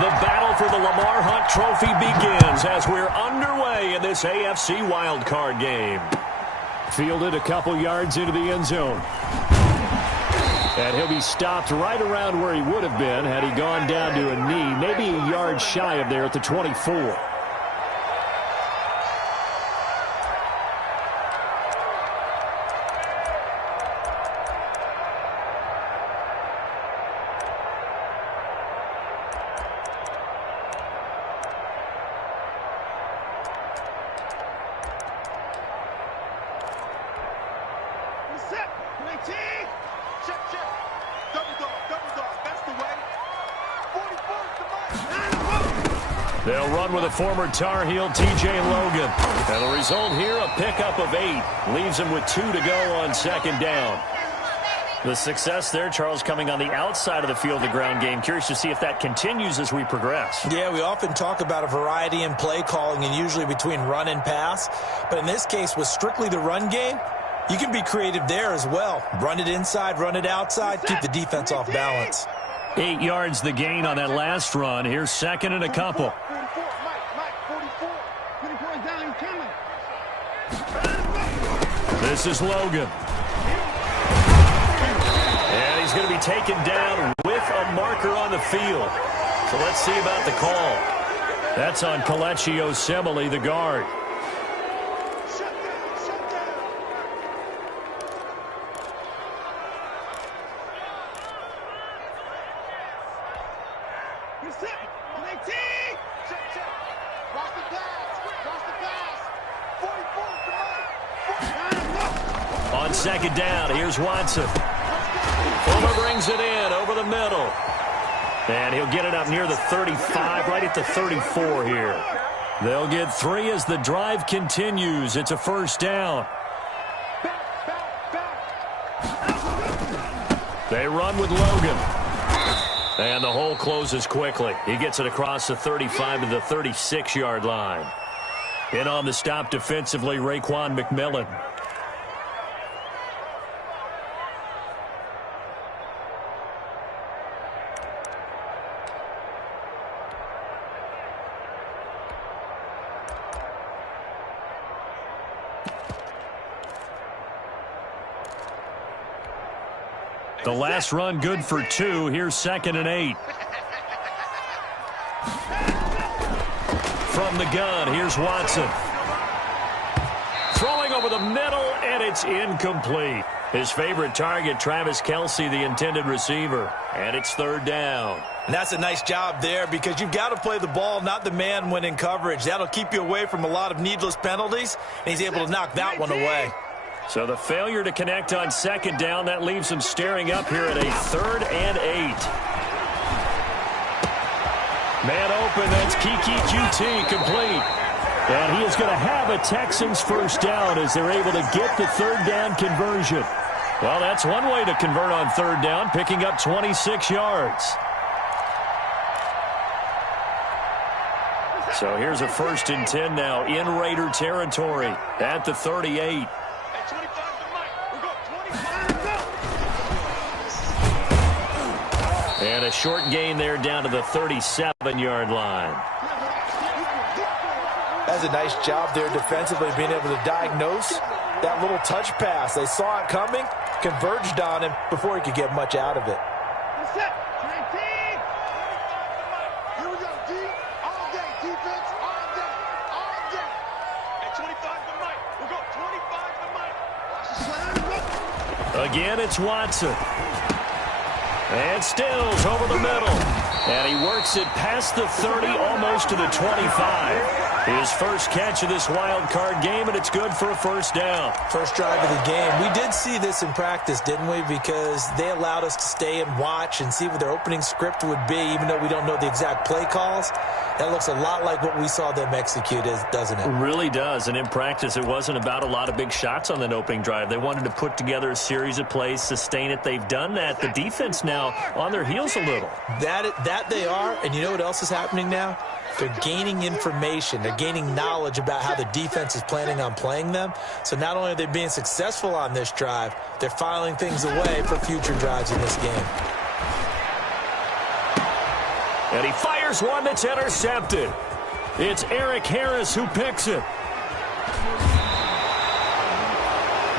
The battle for the Lamar Hunt Trophy begins as we're underway in this AFC wildcard game. Fielded a couple yards into the end zone. And he'll be stopped right around where he would have been had he gone down to a knee, maybe a yard shy of there at the 24. They'll run with a former Tar Heel, TJ Logan. And the result here, a pickup of 8. Leaves him with 2 to go on second down. The success there, Charles, coming on the outside of the field, the ground game. Curious to see if that continues as we progress. Yeah, we often talk about a variety in play calling and usually between run and pass. But in this case, with strictly the run game, you can be creative there as well. Run it inside, run it outside, keep the defense off balance. 8 yards the gain on that last run. Here's second and a couple. This is Logan. And he's going to be taken down with a marker on the field. So let's see about the call. That's on Kelechi Osemele, the guard. On second down, here's Watson. Fuller brings it in over the middle. And he'll get it up near the 35, right at the 34 here. They'll get 3 as the drive continues. It's a first down. They run with Logan. And the hole closes quickly. He gets it across the 35 to the 36-yard line. In on the stop defensively, Raekwon McMillan. The last run good for 2. Here's second and 8. From the gun, here's Watson. Throwing over the middle, and it's incomplete. His favorite target, Travis Kelce, the intended receiver. And it's third down. And that's a nice job there because you've got to play the ball, not the man when in coverage. That'll keep you away from a lot of needless penalties, and he's able to knock that one away. So the failure to connect on second down, that leaves him staring up here at a 3rd and 8. Man open, that's Kiki QT complete. And he is going to have a Texans first down as they're able to get the third down conversion. Well, that's one way to convert on third down, picking up 26 yards. So here's a 1st and 10 now in Raider territory at the 38. And a short gain there down to the 37-yard line. That's a nice job there defensively, being able to diagnose that little touch pass. They saw it coming, converged on him before he could get much out of it. Again, it's Watson. And Stills over the middle. And he works it past the 30, almost to the 25. His first catch of this wild card game, and it's good for a first down. First drive of the game. We did see this in practice, didn't we? Because they allowed us to stay and watch and see what their opening script would be, even though we don't know the exact play calls. That looks a lot like what we saw them execute, doesn't it? It really does. And in practice, it wasn't about a lot of big shots on that opening drive. They wanted to put together a series of plays, sustain it. They've done that. The defense now on their heels a little. That they are. And you know what else is happening now? They're gaining information. They're gaining knowledge about how the defense is planning on playing them. So not only are they being successful on this drive, they're filing things away for future drives in this game. And he fires here's one that's intercepted. It's Eric Harris who picks it.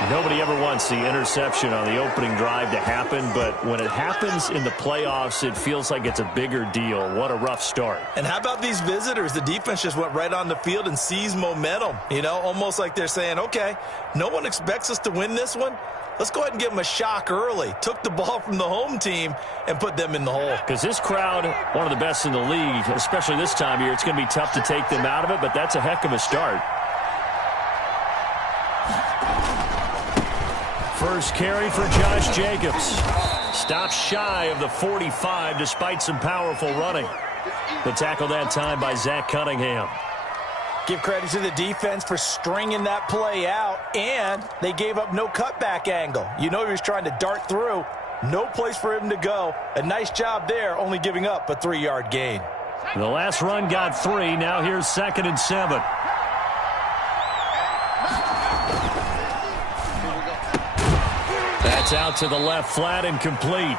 Nobody ever wants the interception on the opening drive to happen, but when it happens in the playoffs, it feels like it's a bigger deal. What a rough start. And how about these visitors? The defense just went right on the field and seized momentum. You know, almost like they're saying, okay, no one expects us to win this one. Let's go ahead and give them a shock early. Took the ball from the home team and put them in the hole. Because this crowd, one of the best in the league, especially this time of year, it's going to be tough to take them out of it, but that's a heck of a start. First carry for Josh Jacobs. Stops shy of the 45 despite some powerful running. The tackle that time by Zach Cunningham. Give credit to the defense for stringing that play out, and they gave up no cutback angle. You know he was trying to dart through. No place for him to go. A nice job there, only giving up a 3-yard gain. The last run got 3. Now here's 2nd and 7. That's out to the left flat and complete.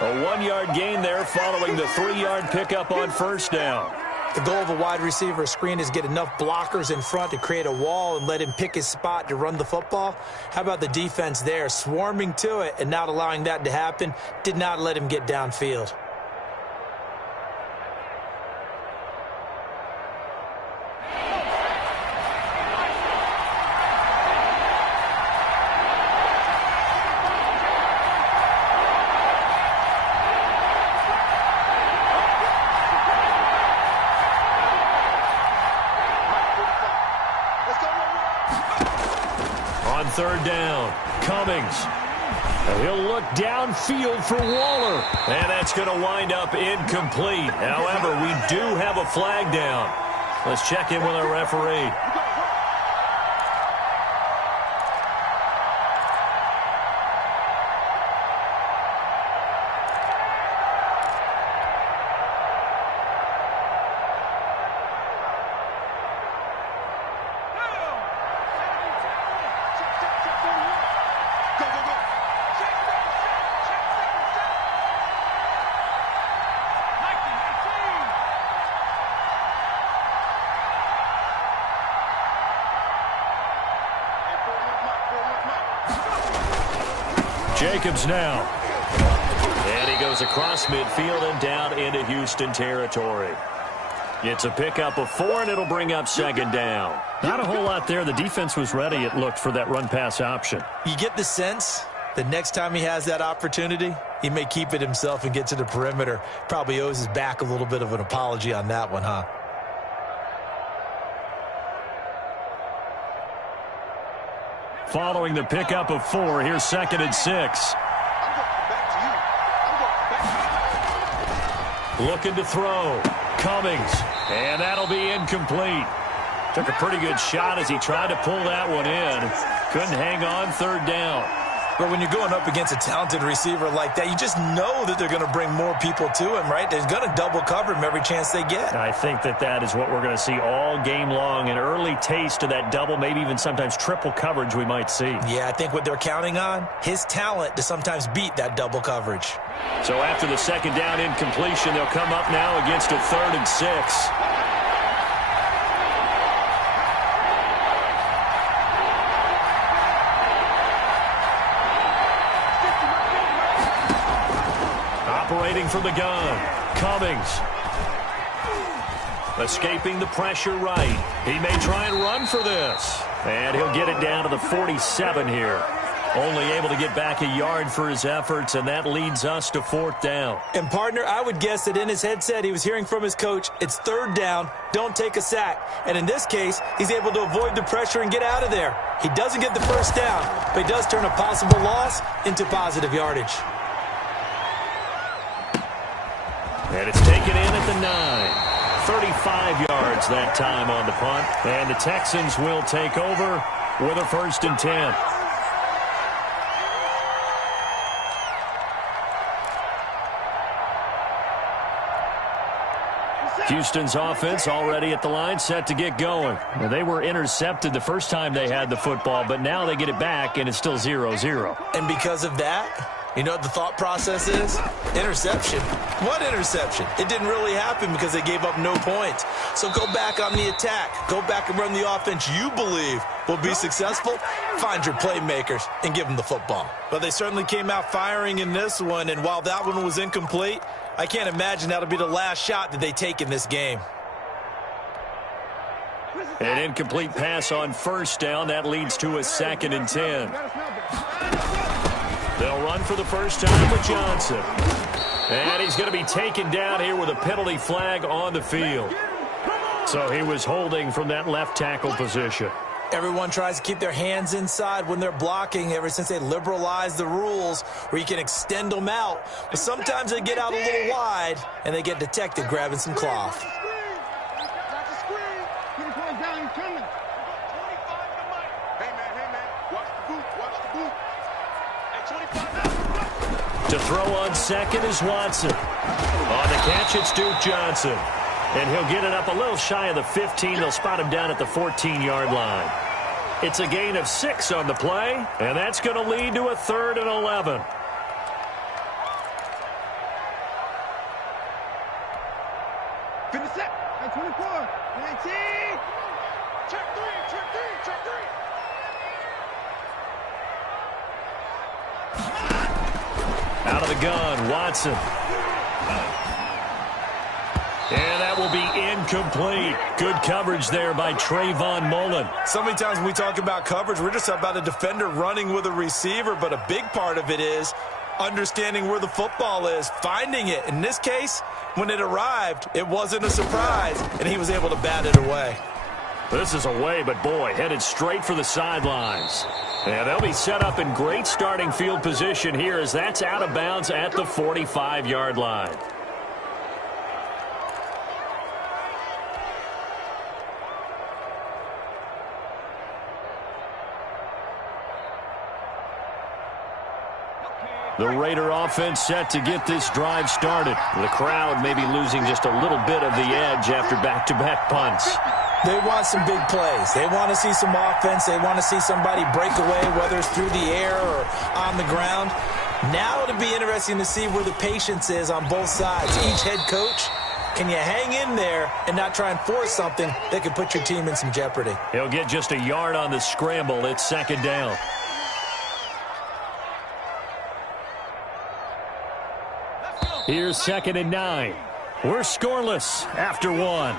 A 1-yard gain there following the 3-yard pickup on first down. The goal of a wide receiver screen is get enough blockers in front to create a wall and let him pick his spot to run the football. How about the defense there, swarming to it and not allowing that to happen? Did not let him get downfield. Third down, Cummings. And he'll look downfield for Waller. And that's going to wind up incomplete. However, we do have a flag down. Let's check in with our referee. Jacobs now. And he goes across midfield and down into Houston territory. It's a pickup of 4, and it'll bring up 2nd down. Not a whole lot there. The defense was ready, it looked, for that run-pass option. You get the sense the next time he has that opportunity, he may keep it himself and get to the perimeter. Probably owes his back a little bit of an apology on that one, huh? Following the pickup of 4, here's 2nd and 6. Looking to throw. Cummings. And that'll be incomplete. Took a pretty good shot as he tried to pull that one in. Couldn't hang on, 3rd down. But when you're going up against a talented receiver like that, you just know that they're going to bring more people to him, right? They're going to double cover him every chance they get. I think that is what we're going to see all game long. An early taste of that double, maybe even sometimes triple coverage we might see. Yeah, I think what they're counting on, his talent to sometimes beat that double coverage. So after the 2nd down incompletion, they'll come up now against a 3rd and 6. Operating from the gun, Cummings. Escaping the pressure right. He may try and run for this. And he'll get it down to the 47 here. Only able to get back a yard for his efforts, and that leads us to 4th down. And, partner, I would guess that in his headset he was hearing from his coach, it's 3rd down, don't take a sack. And in this case, he's able to avoid the pressure and get out of there. He doesn't get the 1st down, but he does turn a possible loss into positive yardage. And it's taken in at the 9. 35 yards that time on the punt. And the Texans will take over with a 1st and 10. Houston's offense already at the line, set to get going. Well, they were intercepted the first time they had the football, but now they get it back, and it's still 0-0. And because of that, You know what the thought process is? Interception. What interception? It didn't really happen because they gave up no points. So go back on the attack. Go back and run the offense you believe will be successful. Find your playmakers and give them the football. But they certainly came out firing in this one, and while that one was incomplete, I can't imagine that'll be the last shot that they take in this game. An incomplete pass on first down. That leads to a 2nd and 10. They'll run for the first time with Johnson. And he's going to be taken down here with a penalty flag on the field. So he was holding from that left tackle position. Everyone tries to keep their hands inside when they're blocking ever since they liberalized the rules where you can extend them out. But sometimes they get out a little wide and they get detected grabbing some cloth. To throw on second is Watson. On the catch, it's Duke Johnson. And he'll get it up a little shy of the 15. They'll spot him down at the 14-yard line. It's a gain of 6 on the play, and that's going to lead to a 3rd and 11. Finish that. 24, 19. Check 3, check 3, check 3. Out of the gun, Watson. And that will be incomplete. Good coverage there by Trayvon Mullen. So many times when we talk about coverage, we're just about a defender running with a receiver, but a big part of it is understanding where the football is, finding it. In this case, when it arrived, it wasn't a surprise, and he was able to bat it away. This is away, but boy, headed straight for the sidelines. And they'll be set up in great starting field position here as that's out of bounds at the 45-yard line. The Raider offense set to get this drive started. The crowd may be losing just a little bit of the edge after back-to-back punts. They want some big plays. They want to see some offense. They want to see somebody break away, whether it's through the air or on the ground. Now it'll be interesting to see where the patience is on both sides. Each head coach, can you hang in there and not try and force something that could put your team in some jeopardy? He'll get just a yard on the scramble. It's 2nd down. Here's 2nd and 9. We're scoreless after 1.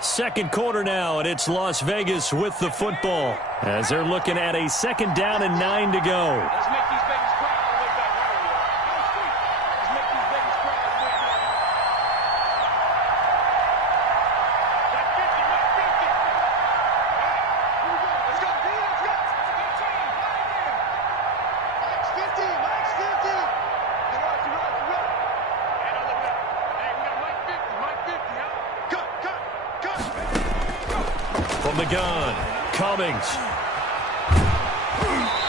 Second quarter now, and it's Las Vegas with the football as they're looking at a 2nd down and 9 to go. From the gun, Cummings.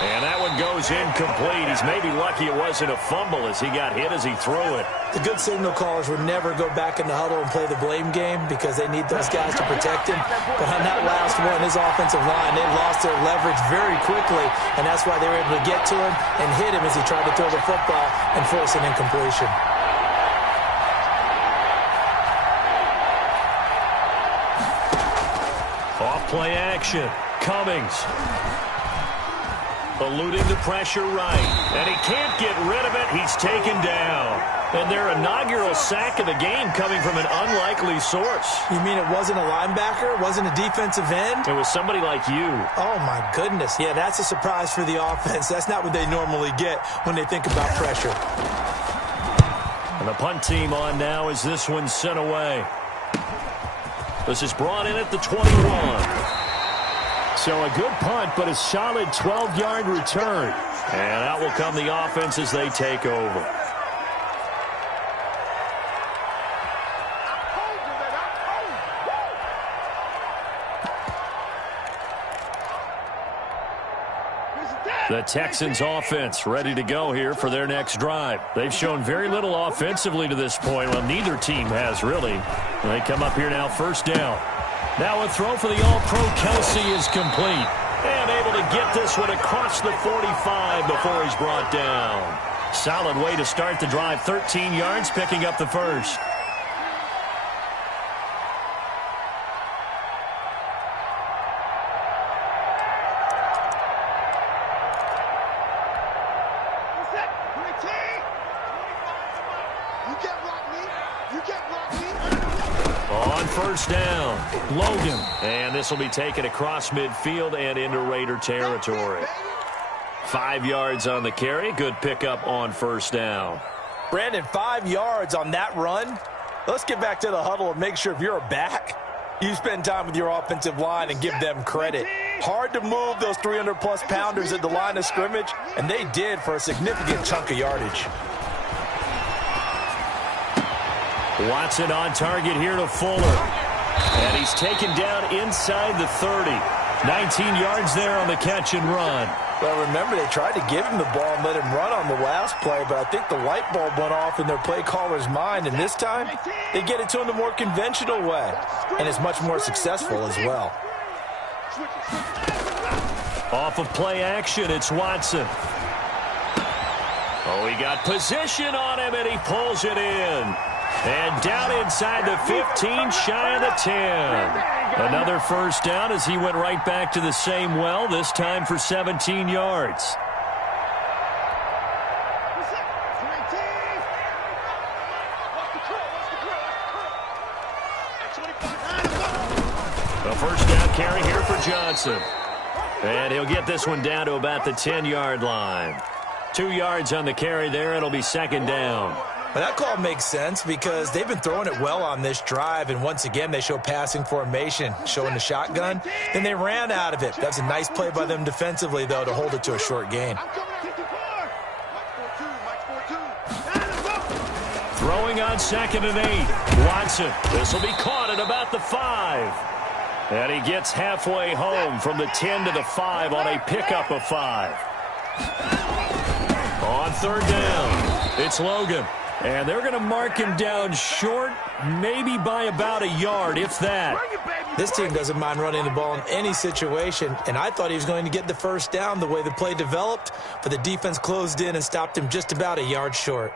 And that one goes incomplete. He's maybe lucky it wasn't a fumble as he got hit as he threw it. The good signal callers would never go back in the huddle and play the blame game because they need those guys to protect him. But on that last one, his offensive line, they lost their leverage very quickly, and that's why they were able to get to him and hit him as he tried to throw the football and force an incompletion. Off-play action. Cummings. Eluding the pressure right. And he can't get rid of it. He's taken down. And their inaugural sack of the game coming from an unlikely source. You mean it wasn't a linebacker? It wasn't a defensive end? It was somebody like you. Oh, my goodness. Yeah, that's a surprise for the offense. That's not what they normally get when they think about pressure. And the punt team on now as this one's sent away. This is brought in at the 21. So a good punt, but a solid 12-yard return. And out will come the offense as they take over. The Texans offense ready to go here for their next drive. They've shown very little offensively to this point. Well, neither team has really. They come up here now, first down. Now a throw for the All-Pro Kelsey is complete. And able to get this one across the 45 before he's brought down. Solid way to start the drive. 13 yards, picking up the first. On first down, Logan. And this will be taken across midfield and into Raider territory. 5 yards on the carry. Good pickup on first down. Brandon, 5 yards on that run. Let's get back to the huddle and make sure if you're a back, you spend time with your offensive line and give them credit. Hard to move those 300-plus pounders at the line of scrimmage, and they did for a significant chunk of yardage. Watson on target here to Fuller. And he's taken down inside the 30. 19 yards there on the catch and run. Well, remember, they tried to give him the ball and let him run on the last play, but I think the light bulb went off in their play caller's mind, and this time they get it to him the more conventional way, and it's much more successful as well. Off of play action, it's Watson. Oh, he got position on him, and he pulls it in. And down inside the 15, shy of the 10. Another first down as he went right back to the same well, this time for 17 yards. A first down carry here for Johnson. And he'll get this one down to about the 10-yard line. 2 yards on the carry there. It'll be second down. Well, that call makes sense because they've been throwing it well on this drive, and once again they show passing formation, showing the shotgun. Then they ran out of it. That's a nice play by them defensively, though, to hold it to a short gain. Throwing on 2nd and 8. Watson. This will be caught at about the 5. And he gets halfway home from the 10 to the 5 on a pickup of 5. On third down, it's Logan. And they're going to mark him down short, maybe by about a yard, if that. This team doesn't mind running the ball in any situation, and I thought he was going to get the first down the way the play developed, but the defense closed in and stopped him just about a yard short.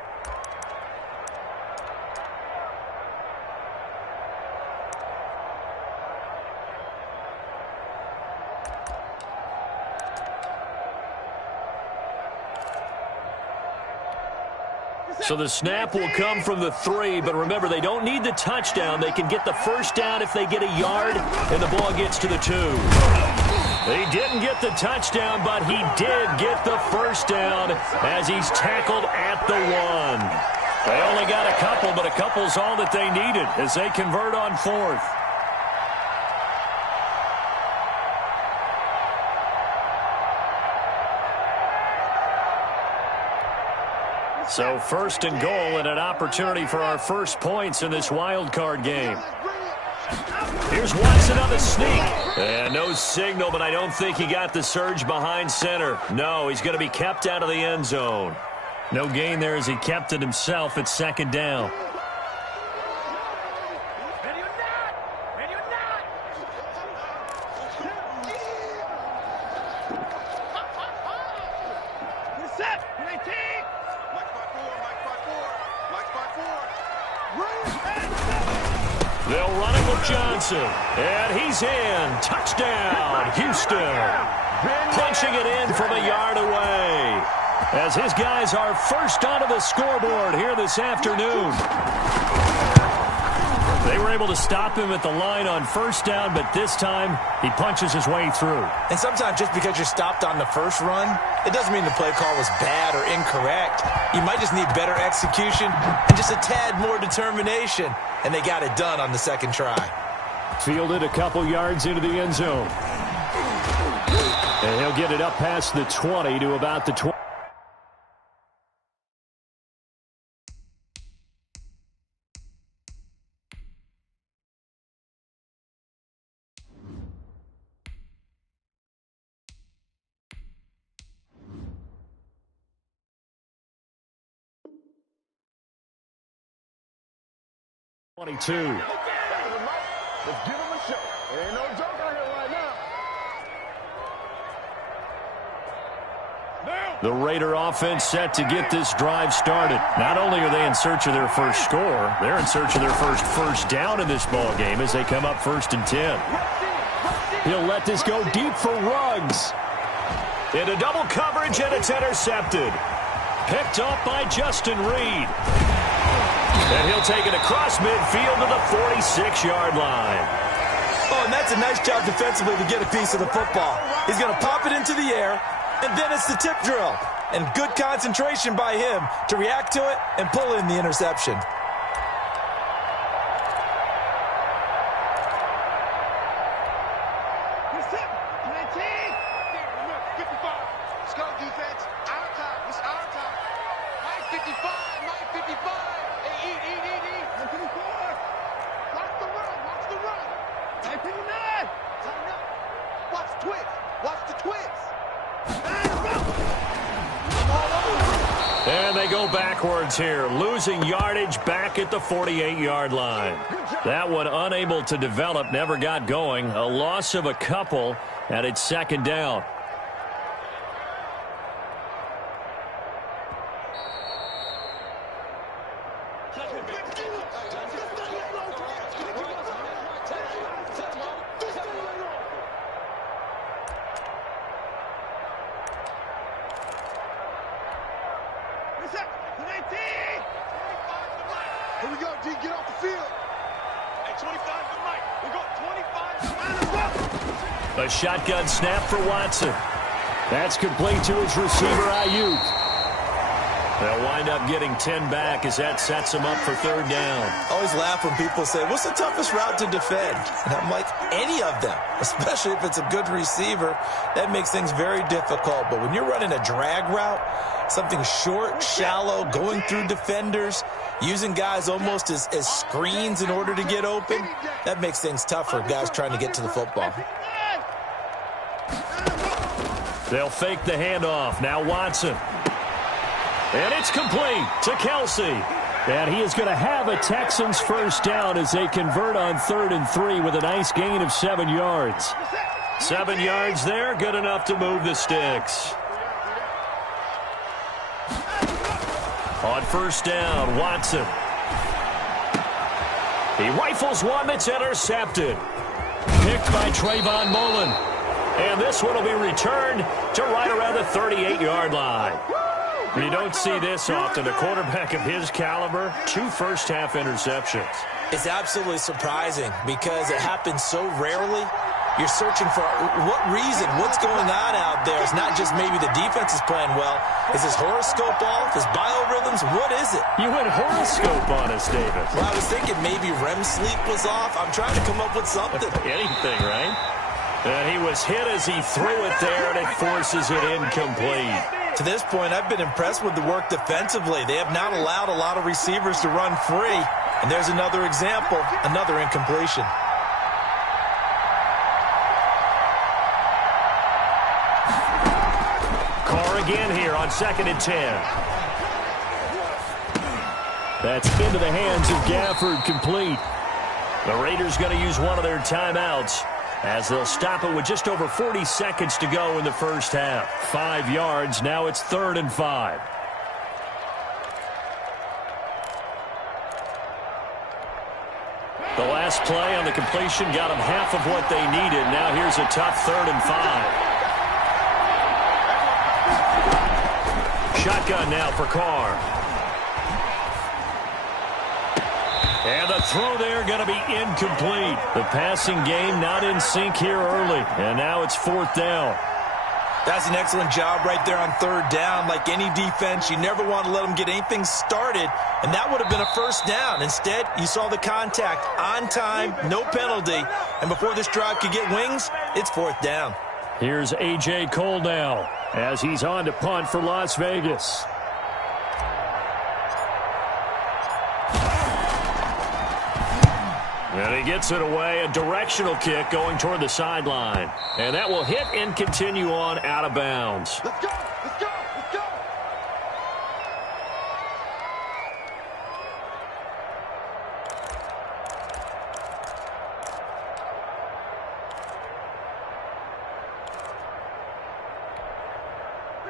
So the snap will come from the 3, but remember, they don't need the touchdown. They can get the first down if they get a yard, and the ball gets to the 2. They didn't get the touchdown, but he did get the first down as he's tackled at the 1. They only got a couple, but a couple's all that they needed as they convert on 4th. So first and goal and an opportunity for our first points in this wild card game. Here's Watson on the sneak. And no signal, but I don't think he got the surge behind center. No, he's going to be kept out of the end zone. No gain there as he kept it himself at second down. They'll run it with Johnson. And he's in. Touchdown, Houston. Punching it in from a yard away. As his guys are first onto the scoreboard here this afternoon. They were able to stop him at the line on first down, but this time he punches his way through. And sometimes just because you're stopped on the first run, it doesn't mean the play call was bad or incorrect. You might just need better execution and just a tad more determination, and they got it done on the second try. Fielded a couple yards into the end zone. And he'll get it up past the 20 to about the 20. Let's give him a show. There ain't no joke out here right now. The Raider offense set to get this drive started. Not only are they in search of their first score, they're in search of their first down in this ball game as they come up 1st and 10. He'll let this go deep for Ruggs. Into double coverage, and it's intercepted. Picked off by Justin Reed. And he'll take it across midfield to the 46-yard line. Oh, and that's a nice job defensively to get a piece of the football. He's going to pop it into the air, and then it's the tip drill. And good concentration by him to react to it and pull in the interception. And they go backwards here, losing yardage back at the 48-yard line. That one unable to develop, never got going. A loss of a couple, and it's 2nd down. Here we go, D. Get off the field. Hey, 25 to Mike. We got 25. A shotgun snap for Watson. That's complete to his receiver, Ayuk. They'll wind up getting 10 back as that sets them up for 3rd down. I always laugh when people say, what's the toughest route to defend? And I'm like, any of them, especially if it's a good receiver. That makes things very difficult. But when you're running a drag route, something short, shallow, going through defenders, using guys almost as screens in order to get open, that makes things tough for guys trying to get to the football. They'll fake the handoff. Now Watson. And it's complete to Kelsey. And he is going to have a Texans first down as they convert on 3rd and 3 with a nice gain of 7 yards. 7 yards there, good enough to move the sticks. On 1st down, Watson. He rifles one that's intercepted. Picked by Trayvon Mullen. And this one will be returned to right around the 38-yard line. You don't see this often. A quarterback of his caliber, 2 first-half interceptions. It's absolutely surprising because it happens so rarely. You're searching for what reason, what's going on out there. It's not just maybe the defense is playing well. Is his horoscope off? His biorhythms? What is it? You went horoscope on us, David. Well, I was thinking maybe REM sleep was off. I'm trying to come up with something. Anything, right? And he was hit as he threw it there, and it forces it incomplete. To this point, I've been impressed with the work defensively. They have not allowed a lot of receivers to run free. And there's another example, another incompletion. Carr again here on 2nd and 10. That's into the hands of Gafford, complete. The Raiders going to use one of their timeouts as they'll stop it with just over 40 seconds to go in the first half. 5 yards. Now it's 3rd and 5. The last play on the completion got them half of what they needed. Now here's a tough 3rd and 5. Shotgun now for Carr. And the throw there going to be incomplete. The passing game not in sync here early. And now it's 4th down. That's an excellent job right there on 3rd down. Like any defense, you never want to let them get anything started. And that would have been a first down. Instead, you saw the contact on time, no penalty. And before this drive could get wings, it's 4th down. Here's A.J. Cole now as he's on to punt for Las Vegas. And he gets it away, a directional kick going toward the sideline. And that will hit and continue on out of bounds. Let's go! Let's go! Let's go!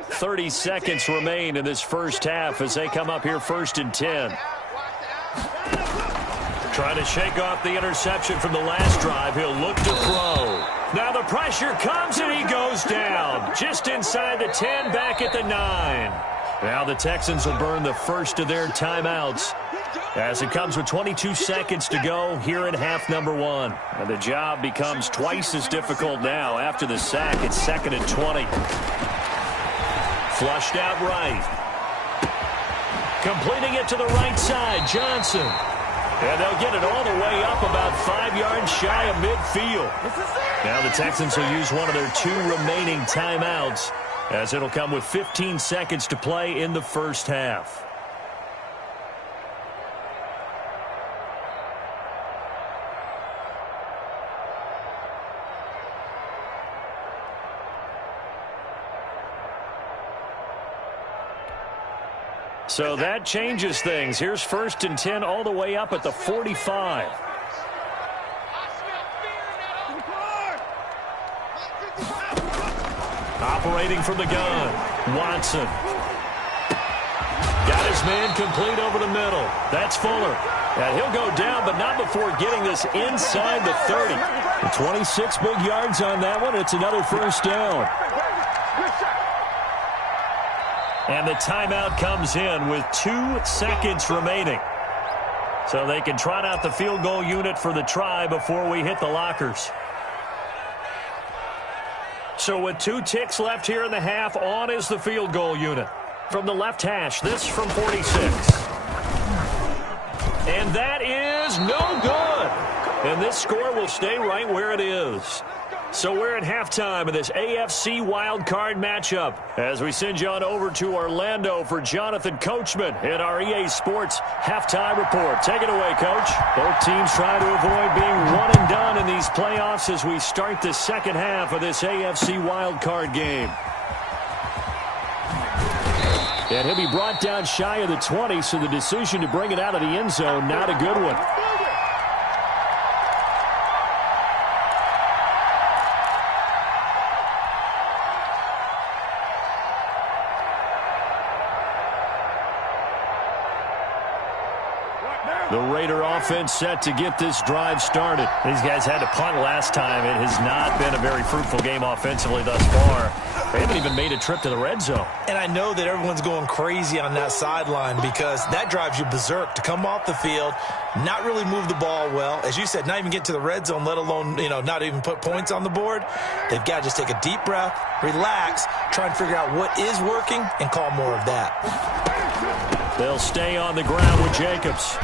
30 seconds remain in this first half as they come up here 1st and 10. Trying to shake off the interception from the last drive. He'll look to throw. Now the pressure comes and he goes down. Just inside the 10, back at the 9. Now the Texans will burn the first of their timeouts as it comes with 22 seconds to go here in half number 1. And the job becomes twice as difficult now after the sack. It's 2nd and 20. Flushed out right. Completing it to the right side, Johnson. And they'll get it all the way up about 5 yards shy of midfield. Now the Texans will use one of their 2 remaining timeouts as it'll come with 15 seconds to play in the first half. So that changes things. Here's 1st and 10 all the way up at the 45. Operating from the gun, Watson. Got his man complete over the middle. That's Fuller. And he'll go down, but not before getting this inside the 30. 26 big yards on that one. It's another first down. And the timeout comes in with 2 seconds remaining. So they can trot out the field goal unit for the try before we hit the lockers. So with 2 ticks left here in the half, on is the field goal unit. From the left hash, this from 46. And that is no good. And this score will stay right where it is. So we're at halftime of this AFC wildcard matchup as we send you on over to Orlando for Jonathan Coachman in our EA Sports halftime report. Take it away, Coach. Both teams try to avoid being one and done in these playoffs as we start the second half of this AFC wildcard game. And he'll be brought down shy of the 20, so the decision to bring it out of the end zone, not a good one. The Raider offense set to get this drive started. These guys had to punt last time. It has not been a very fruitful game offensively thus far. They haven't even made a trip to the red zone. And I know that everyone's going crazy on that sideline because that drives you berserk to come off the field, not really move the ball well. As you said, not even get to the red zone, let alone, not even put points on the board. They've got to just take a deep breath, relax, try and figure out what is working, and call more of that. They'll stay on the ground with Jacobs.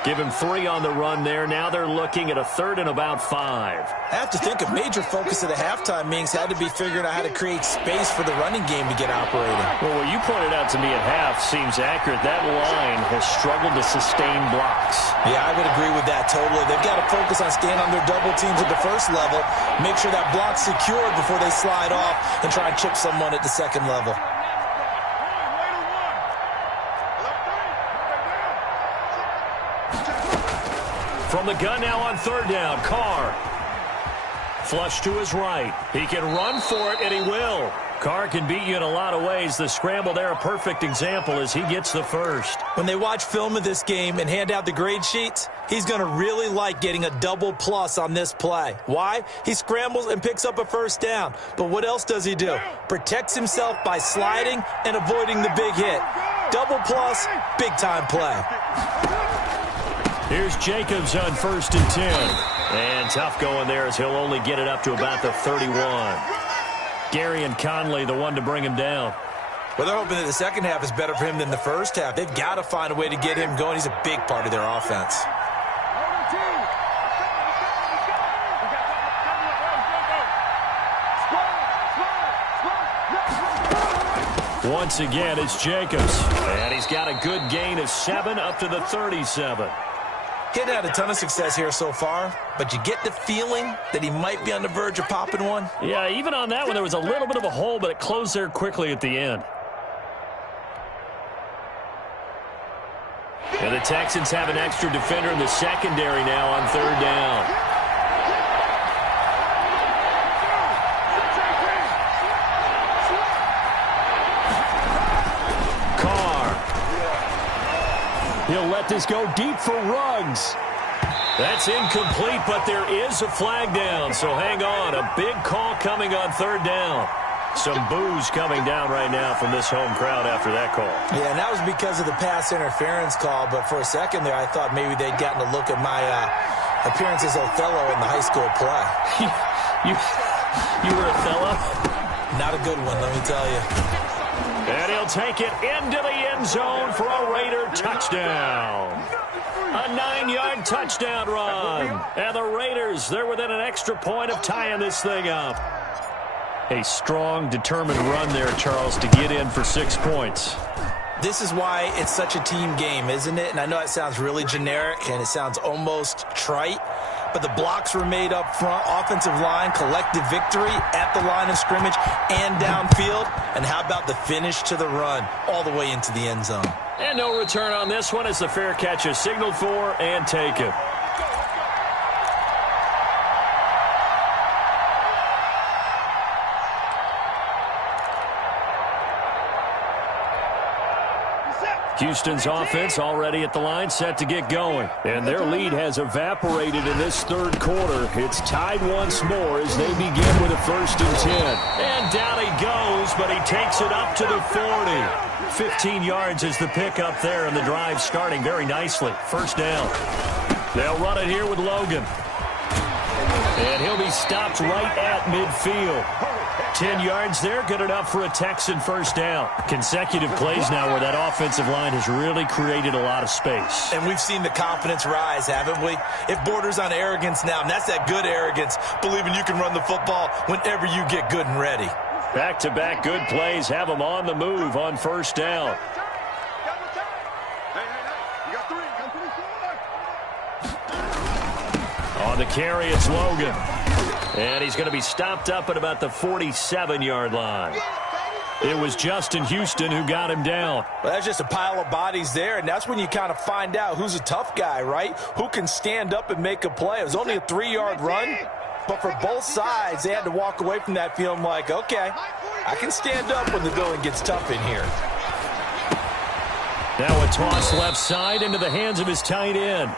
Give him 3 on the run there. Now they're looking at a 3rd and about 5. I have to think a major focus of the halftime meetings had to be figuring out how to create space for the running game to get operating. Well, what you pointed out to me at half seems accurate. That line has struggled to sustain blocks. Yeah, I would agree with that totally. They've got to focus on staying on their double teams at the first level, make sure that block's secured before they slide off and try and chip someone at the second level. From the gun now on 3rd down, Carr. Flush to his right. He can run for it, and he will. Carr can beat you in a lot of ways. The scramble there, a perfect example as he gets the first. When they watch film of this game and hand out the grade sheets, he's going to really like getting a double plus on this play. Why? He scrambles and picks up a first down. But what else does he do? Protects himself by sliding and avoiding the big hit. Double plus, big-time play. Here's Jacobs on 1st and 10. And tough going there as he'll only get it up to about the 31. Gary and Conley, the one to bring him down. Well, they're hoping that the second half is better for him than the first half. They've got to find a way to get him going. He's a big part of their offense. Once again, it's Jacobs. And he's got a good gain of 7 up to the 37. He hadn't had a ton of success here so far, but you get the feeling that he might be on the verge of popping one. Yeah, even on that one, there was a little bit of a hole, but it closed there quickly at the end. And the Texans have an extra defender in the secondary now on 3rd down. left is go deep for Ruggs. That's incomplete, but there is a flag down, so hang on. A big call coming on third down. Some boos coming down right now from this home crowd after that call. Yeah, and that was because of the pass interference call, but for a second there I thought maybe they'd gotten a look at my appearance as Othello in the high school play. You were Othello? Not a good one, let me tell you. And he'll take it into the end zone for a Raider touchdown. A 9-yard touchdown run. And the Raiders, they're within an extra point of tying this thing up. A strong, determined run there, Charles, to get in for 6 points. This is why it's such a team game, isn't it? And I know it sounds really generic and it sounds almost trite, but the blocks were made up front, offensive line, collective victory at the line of scrimmage and downfield. And how about the finish to the run all the way into the end zone? And no return on this one as the fair catch is signaled for and taken. Houston's offense already at the line, set to get going. And their lead has evaporated in this third quarter. It's tied once more as they begin with a 1st and 10. And down he goes, but he takes it up to the 40. 15 yards is the pickup there, and the drive starting very nicely. First down. They'll run it here with Logan. And he'll be stopped right at midfield. 10 yards there, good enough for a Texan first down. Consecutive plays now where that offensive line has really created a lot of space. And we've seen the confidence rise, haven't we? It borders on arrogance now, and that's that good arrogance, believing you can run the football whenever you get good and ready. Back-to-back good plays have them on the move on first down. On the carry, it's Logan. And he's going to be stopped up at about the 47-yard line. It was Justin Houston who got him down. Well, that's just a pile of bodies there, and that's when you kind of find out who's a tough guy, right? Who can stand up and make a play. It was only a 3-yard run, but for both sides, they had to walk away from that feeling like, okay, I can stand up when the going gets tough in here. Now a toss left side into the hands of his tight end.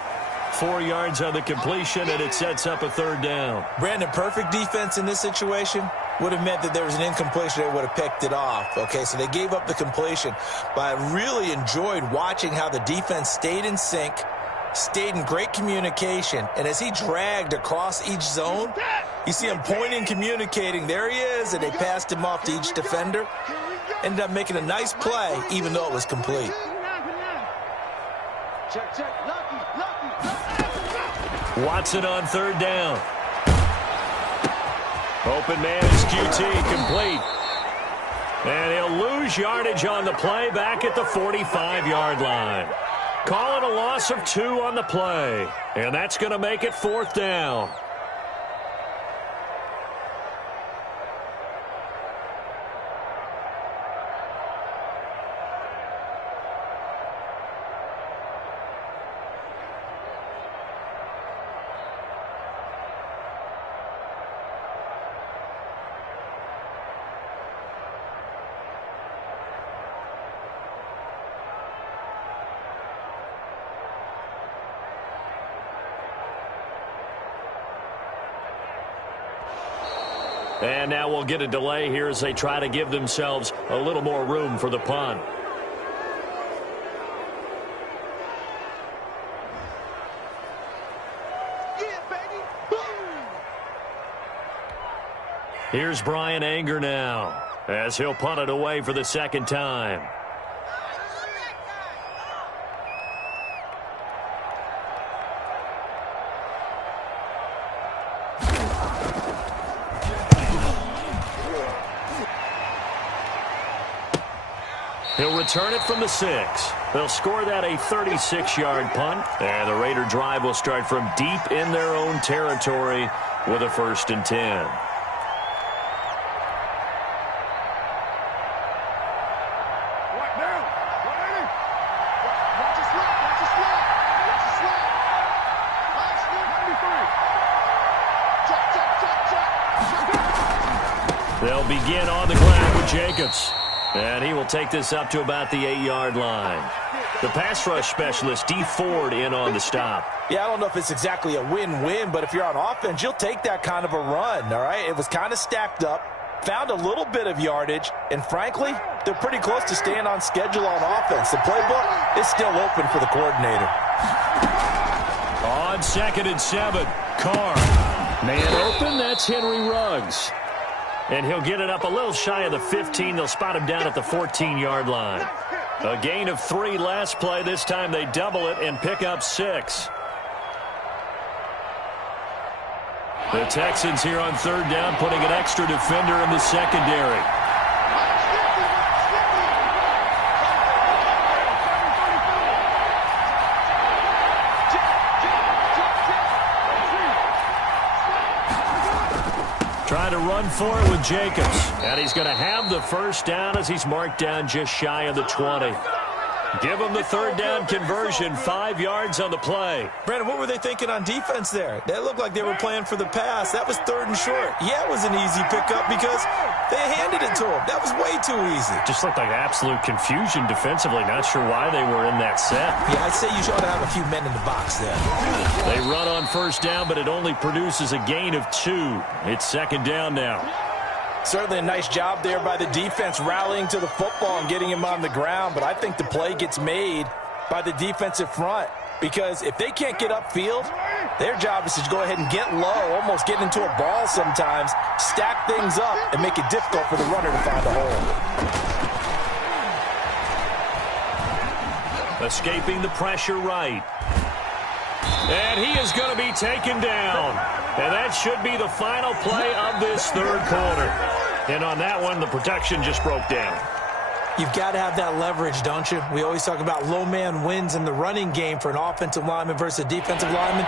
4 yards on the completion, and it sets up a third down. Brandon, perfect defense in this situation would have meant that there was an incompletion. They would have picked it off. Okay, so they gave up the completion. But I really enjoyed watching how the defense stayed in sync, stayed in great communication, and as he dragged across each zone, you see him pointing, communicating. There he is, and they passed him off to each defender. Ended up making a nice play, even though it was complete. Check, check. Watson on third down. Open man is QT, complete. And he'll lose yardage on the play back at the 45-yard line. Call it a loss of 2 on the play. And that's going to make it 4th down. And now we'll get a delay here as they try to give themselves a little more room for the punt. Here's Brian Anger now as he'll punt it away for the second time. He'll return it from the 6. They'll score that a 36-yard punt. And the Raider drive will start from deep in their own territory with a 1st and 10. They'll begin on the ground with Jacobs. And he will take this up to about the 8-yard line. The pass rush specialist, D. Ford, in on the stop. Yeah, I don't know if it's exactly a win-win, but if you're on offense, you'll take that kind of a run, all right? It was kind of stacked up, found a little bit of yardage, and frankly, they're pretty close to staying on schedule on offense. The playbook is still open for the coordinator. On 2nd and 7, Carr. Man open, that's Henry Ruggs. And he'll get it up a little shy of the 15. They'll spot him down at the 14-yard line. A gain of 3 last play. This time they double it and pick up 6. The Texans here on 3rd down, putting an extra defender in the secondary. Trying to run for it with Jacobs. And he's going to have the first down as he's marked down just shy of the 20. Give him the 3rd down conversion, 5 yards on the play. Brandon, what were they thinking on defense there? That looked like they were playing for the pass. That was 3rd and short. Yeah, it was an easy pickup because they handed it to him. That was way too easy. Just looked like absolute confusion defensively. Not sure why they were in that set. Yeah, I'd say you ought to have a few men in the box there. They run on 1st down, but it only produces a gain of 2. It's 2nd down now. Certainly a nice job there by the defense rallying to the football and getting him on the ground, but I think the play gets made by the defensive front because if they can't get upfield, their job is to go ahead and get low, almost get into a ball sometimes, stack things up, and make it difficult for the runner to find a hole. Escaping the pressure right. And he is going to be taken down. And that should be the final play of this 3rd quarter. And on that one, the protection just broke down. You've got to have that leverage, don't you? We always talk about low man wins in the running game for an offensive lineman versus a defensive lineman.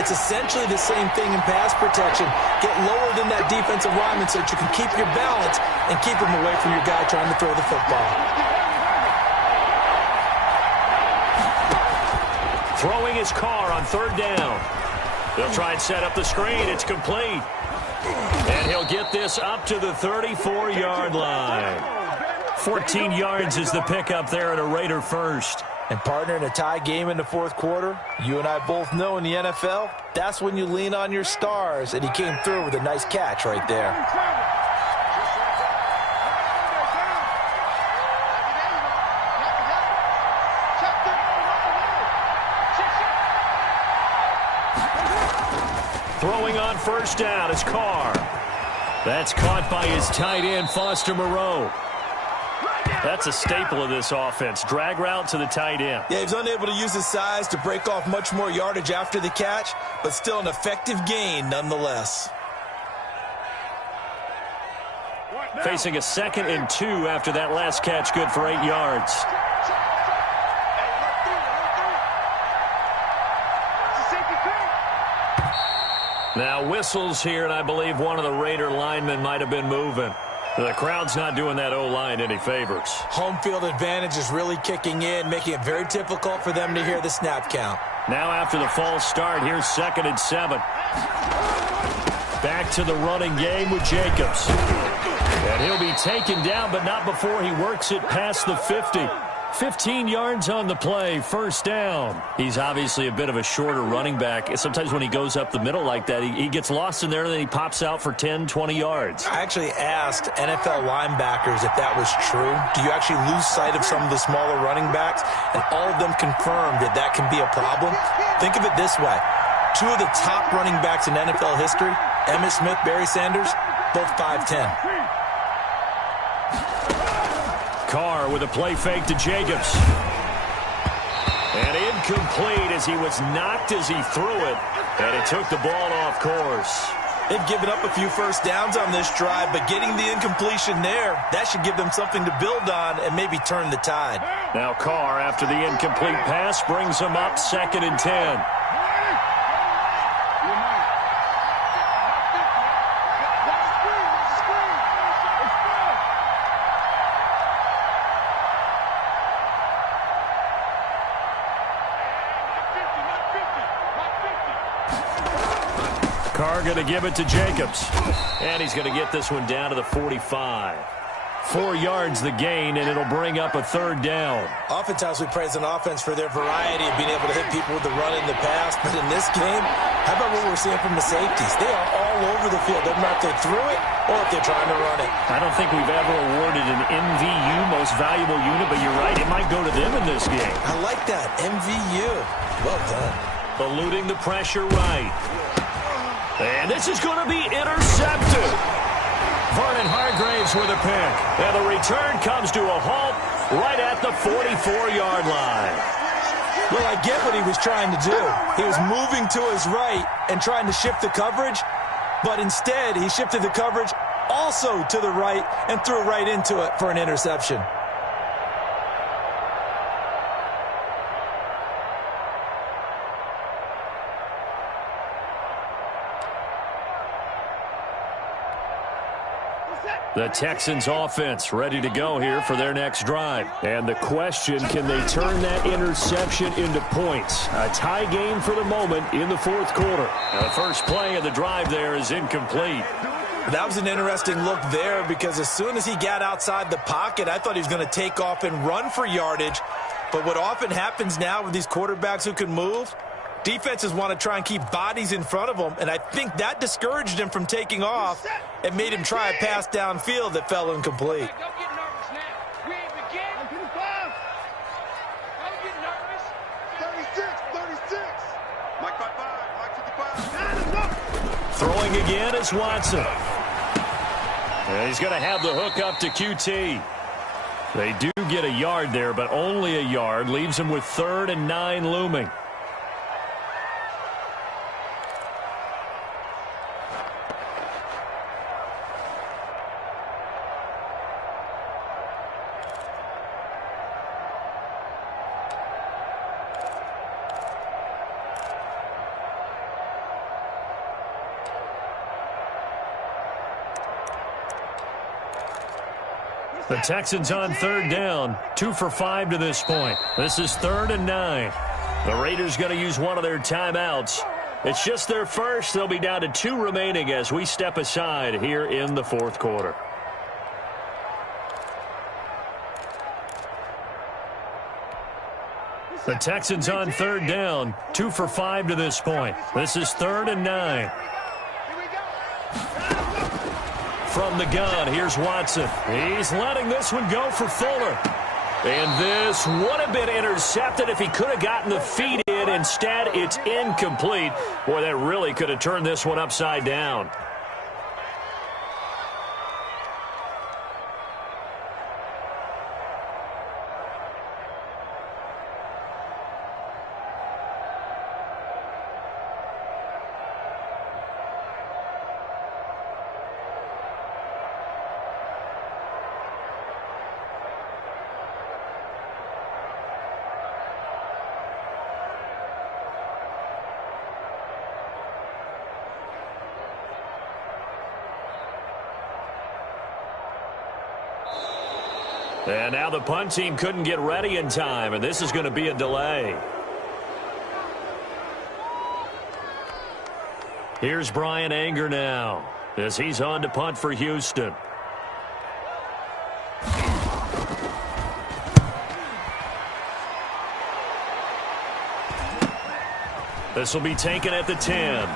It's essentially the same thing in pass protection. Get lower than that defensive lineman so that you can keep your balance and keep him away from your guy trying to throw the football. Throwing his car on 3rd down. They'll try and set up the screen. It's complete. And he'll get this up to the 34-yard line. 14 yards is the pickup there at a Raider first. And partner, in a tie game in the 4th quarter, you and I both know in the NFL, that's when you lean on your stars. And he came through with a nice catch right there. Throwing on 1st down is Carr. That's caught by his tight end, Foster Moreau. That's a staple of this offense. Drag route to the tight end. Yeah, he was unable to use his size to break off much more yardage after the catch, but still an effective gain nonetheless. Facing a 2nd and 2 after that last catch, good for 8 yards. Now whistles here, and I believe one of the Raider linemen might have been moving. The crowd's not doing that O-line any favors. Home field advantage is really kicking in, making it very difficult for them to hear the snap count. Now after the false start, here's 2nd and 7. Back to the running game with Jacobs. And he'll be taken down, but not before he works it past the 50. 15 yards on the play, 1st down. He's obviously a bit of a shorter running back. Sometimes when he goes up the middle like that, he gets lost in there, and then he pops out for 10, 20 yards. I actually asked NFL linebackers if that was true. Do you actually lose sight of some of the smaller running backs? And all of them confirmed that that can be a problem. Think of it this way. 2 of the top running backs in NFL history, Emmitt Smith, Barry Sanders, both 5'10". Carr with a play fake to Jacobs. And incomplete as he was knocked as he threw it. And it took the ball off course. They've given up a few 1st downs on this drive, but getting the incompletion there, that should give them something to build on and maybe turn the tide. Now Carr, after the incomplete pass, brings them up 2nd and 10. Carr going to give it to Jacobs. And he's going to get this one down to the 45. 4 yards the gain, and it'll bring up a 3rd down. Oftentimes we praise an offense for their variety of being able to hit people with the run in the pass. But in this game, how about what we're seeing from the safeties? They are all over the field. Doesn't matter if they threw it or if they're trying to run it. I don't think we've ever awarded an MVU, most valuable unit, but you're right. It might go to them in this game. I like that. MVU. Well done. Eluding the pressure right. And this is going to be intercepted. Vernon Hargraves with a pick. And the return comes to a halt right at the 44-yard line. Well, I get what he was trying to do. He was moving to his right and trying to shift the coverage, but instead he shifted the coverage also to the right and threw right into it for an interception. The Texans offense ready to go here for their next drive. And the question, can they turn that interception into points? A tie game for the moment in the 4th quarter. The first play of the drive there is incomplete. That was an interesting look there because as soon as he got outside the pocket, I thought he was going to take off and run for yardage. But what often happens now with these quarterbacks who can move, defenses want to try and keep bodies in front of them, and I think that discouraged him from taking off and made him try a pass downfield that fell incomplete. Don't get nervous now. We ain't begin. 25. Don't get nervous. 36. Mike 55. Mike 55. Throwing again is Watson. And he's going to have the hook up to QT. They do get a yard there, but only a yard. Leaves him with 3rd and 9 looming. The Texans on 3rd down, 2 for 5 to this point. This is 3rd and 9. The Raiders going to use one of their timeouts. It's just their first. They'll be down to 2 remaining as we step aside here in the 4th quarter. The Texans on 3rd down, 2 for 5 to this point. This is 3rd and 9. From the gun, here's Watson. He's letting this one go for Fuller. And this would have been intercepted if he could have gotten the feet in. Instead, it's incomplete. Boy, that really could have turned this one upside down. And now the punt team couldn't get ready in time, and this is going to be a delay. Here's Brian Anger now as he's on to punt for Houston. This will be taken at the 10.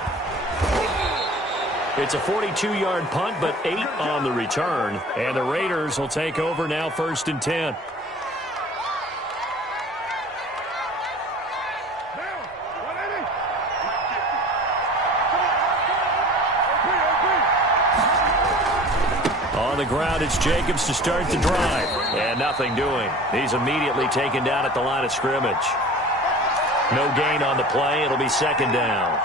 It's a 42-yard punt, but 8 on the return. And the Raiders will take over now 1st and 10. On the ground, it's Jacobs to start the drive. And nothing doing. He's immediately taken down at the line of scrimmage. No gain on the play. It'll be 2nd down.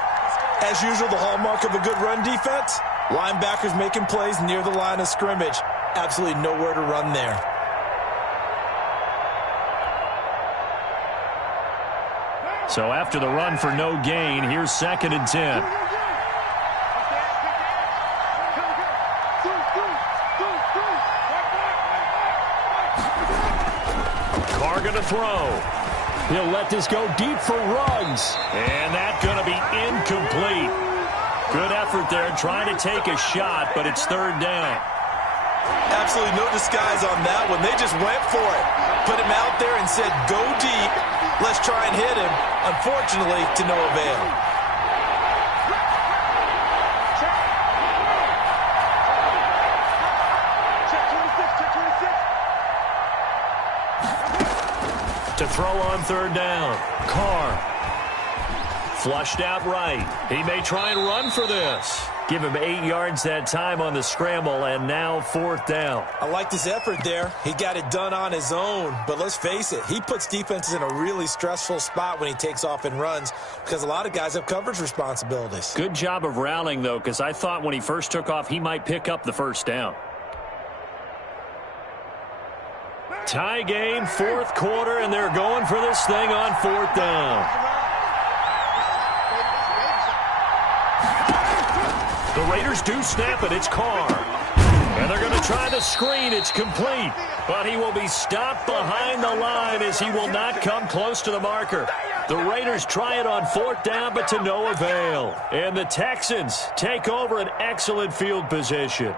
As usual, the hallmark of a good run defense, linebackers making plays near the line of scrimmage. Absolutely nowhere to run there. So after the run for no gain, here's 2nd and 10. Carr going to throw. He'll let this go deep for Ruggs. And that's going to be incomplete. Good effort there trying to take a shot, but it's 3rd down. absolutely no disguise on that one. They just went for it. Put him out there and said, go deep. Let's try and hit him. Unfortunately, to no avail. To throw on third down. Carr. Flushed out right. He may try and run for this. Give him 8 yards that time on the scramble, and now fourth down. I liked his effort there. He got it done on his own. But let's face it, he puts defenses in a really stressful spot when he takes off and runs because a lot of guys have coverage responsibilities. Good job of rallying, though, because I thought when he first took off, he might pick up the first down. Tie game, fourth quarter, and they're going for this thing on fourth down. The Raiders do snap it. It's Carr. And they're going to try the screen. It's complete. But he will be stopped behind the line as he will not come close to the marker. The Raiders try it on fourth down, but to no avail. And the Texans take over an excellent field position.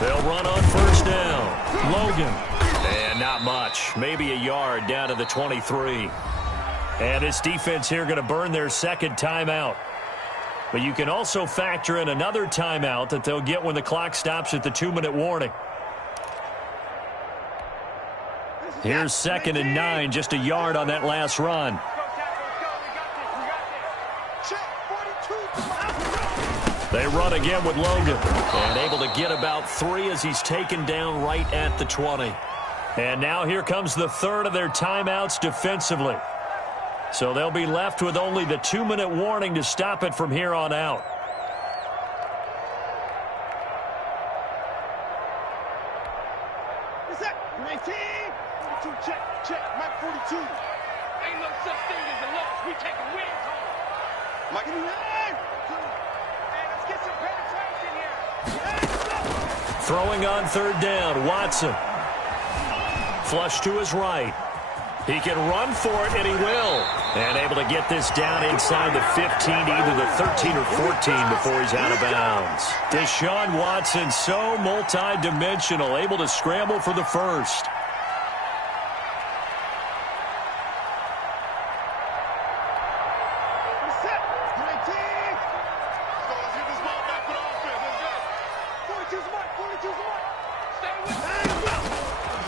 They'll run on first down. Logan. And not much. Maybe a yard down to the 23. And this defense here going to burn their second timeout. But you can also factor in another timeout that they'll get when the clock stops at the 2-minute warning. Here's 2nd and 9, just a yard on that last run. They run again with Logan. And able to get about 3 as he's taken down right at the 20. And now here comes the third of their timeouts defensively. So they'll be left with only the 2-minute warning to stop it from here on out. What's that? 19. 42, check. Mike 42. Ain't no such thing as a loss. We take a win home. Mike 9. Get some penetration here. Throwing on third down, Watson. Flush to his right. He can run for it, and he will. And able to get this down inside the 15, either the 13 or 14 before he's out of bounds. Deshaun Watson, so multi-dimensional, able to scramble for the first.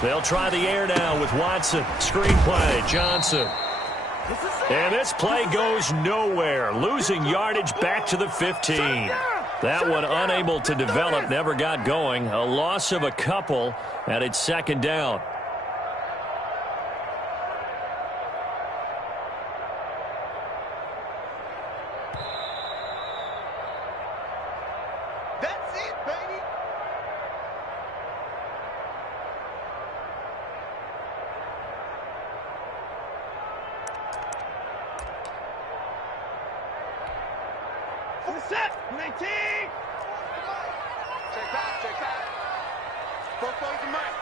They'll try the air now with Watson. Screen play, Johnson. And this play goes nowhere. Losing yardage back to the 15. That one unable to develop, never got going. A loss of a couple, and it's 2nd down. Set. 19. Check back. Spoke to Mike.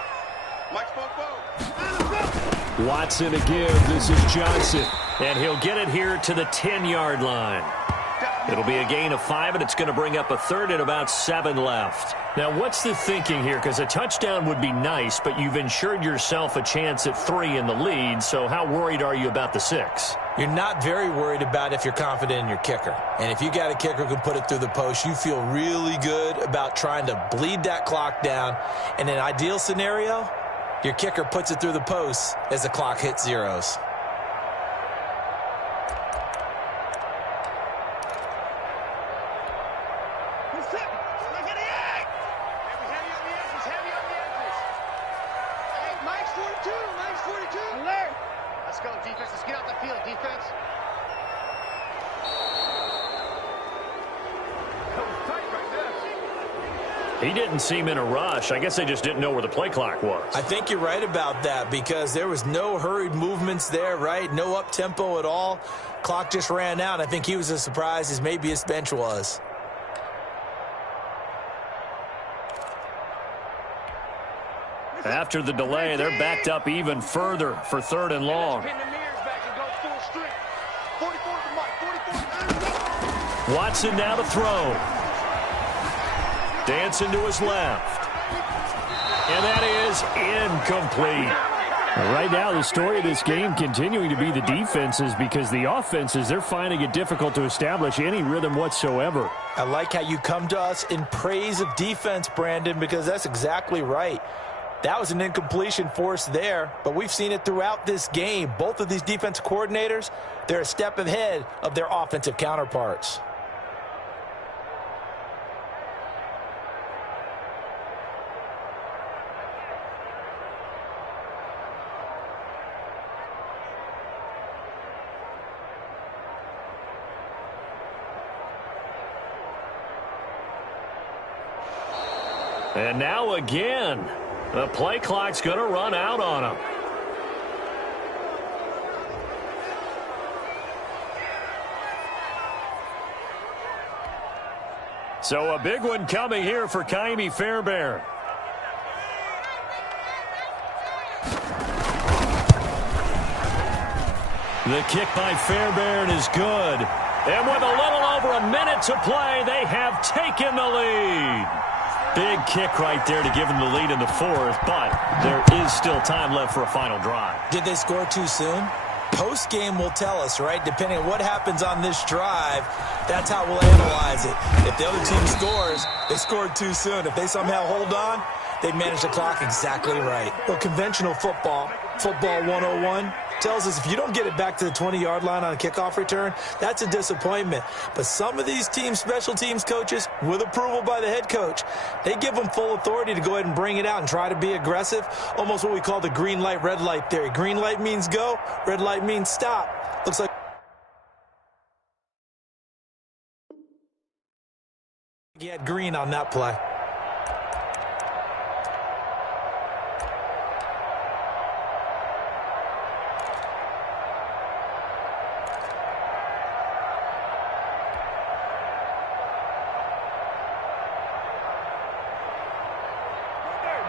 Mike spoke. Watson again. This is Johnson. And he'll get it here to the 10-yard line. It'll be a gain of 5, and it's going to bring up a third and about 7 left. Now, what's the thinking here? Because a touchdown would be nice, but you've ensured yourself a chance at 3 in the lead, so how worried are you about the 6? You're not very worried about if you're confident in your kicker. And if you got a kicker who can put it through the post, you feel really good about trying to bleed that clock down. In an ideal scenario, your kicker puts it through the post as the clock hits zeros. He didn't seem in a rush. I guess they just didn't know where the play clock was. I think you're right about that because there was no hurried movements there, right? No up-tempo at all. Clock just ran out. I think he was as surprised as maybe his bench was. After the delay, they're backed up even further for 3rd and long. Watson now to throw. Dancing to his left. And that is incomplete. Right now, the story of this game continuing to be the defenses, because the offenses, they're finding it difficult to establish any rhythm whatsoever. I like how you come to us in praise of defense, Brandon, because that's exactly right. That was an incompletion forced there, but we've seen it throughout this game. Both of these defensive coordinators, they're a step ahead of their offensive counterparts. And now again, the play clock's going to run out on him. So a big one coming here for Kaimi Fairbairn. The kick by Fairbairn is good. And with a little over a minute to play, they have taken the lead. Big kick right there to give them the lead in the 4th, but there is still time left for a final drive. Did they score too soon? Post-game will tell us, right? Depending on what happens on this drive, that's how we'll analyze it. If the other team scores, they scored too soon. If they somehow hold on, they manage the clock exactly right. Well, conventional football 101, tells us if you don't get it back to the 20-yard line on a kickoff return, that's a disappointment. But some of these teams, special teams coaches, with approval by the head coach, they give them full authority to go ahead and bring it out and try to be aggressive, almost what we call the green light, red light theory. Green light means go, red light means stop. Looks like he had green on that play.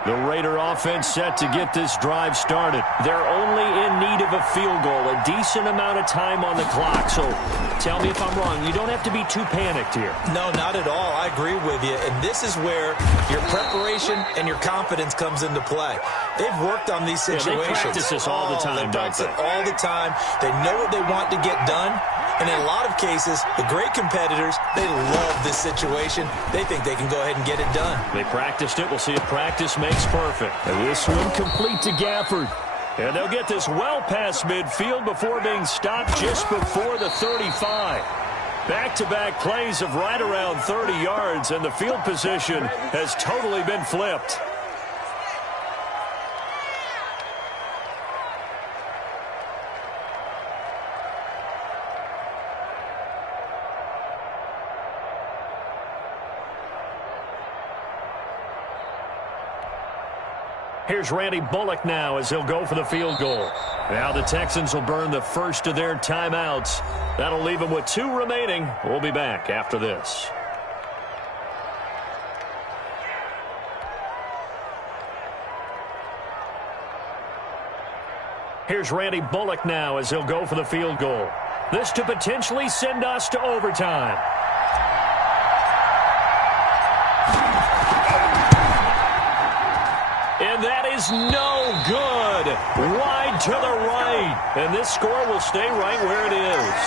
The Raider offense set to get this drive started. They're only in need of a field goal, a decent amount of time on the clock. So tell me if I'm wrong. You don't have to be too panicked here. No, not at all. I agree with you. And this is where your preparation and your confidence comes into play. They've worked on these situations. Yeah, they practice this all the time, they practice it all the time. They know what they want to get done. And in a lot of cases, the great competitors, they love this situation. They think they can go ahead and get it done. They practiced it. We'll see if practice makes perfect. And this one complete to Gafford. And they'll get this well past midfield before being stopped just before the 35. Back-to-back plays of right around 30 yards, and the field position has totally been flipped. Here's Randy Bullock now as he'll go for the field goal. Now the Texans will burn the first of their timeouts. That'll leave them with 2 remaining. We'll be back after this. Here's Randy Bullock now as he'll go for the field goal. This to potentially send us to overtime. And that is no good. Wide to the right. And this score will stay right where it is.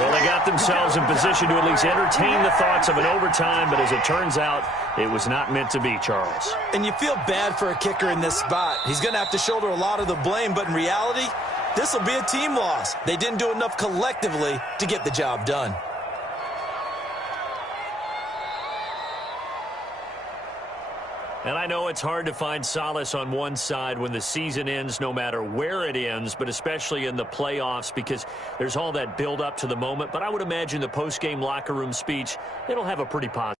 Well, they got themselves in position to at least entertain the thoughts of an overtime, but as it turns out, it was not meant to be, Charles. And you feel bad for a kicker in this spot. He's going to have to shoulder a lot of the blame, but in reality, this will be a team loss. They didn't do enough collectively to get the job done. And I know it's hard to find solace on one side when the season ends, no matter where it ends, but especially in the playoffs because there's all that build up to the moment. But I would imagine the post-game locker room speech, it'll have a pretty positive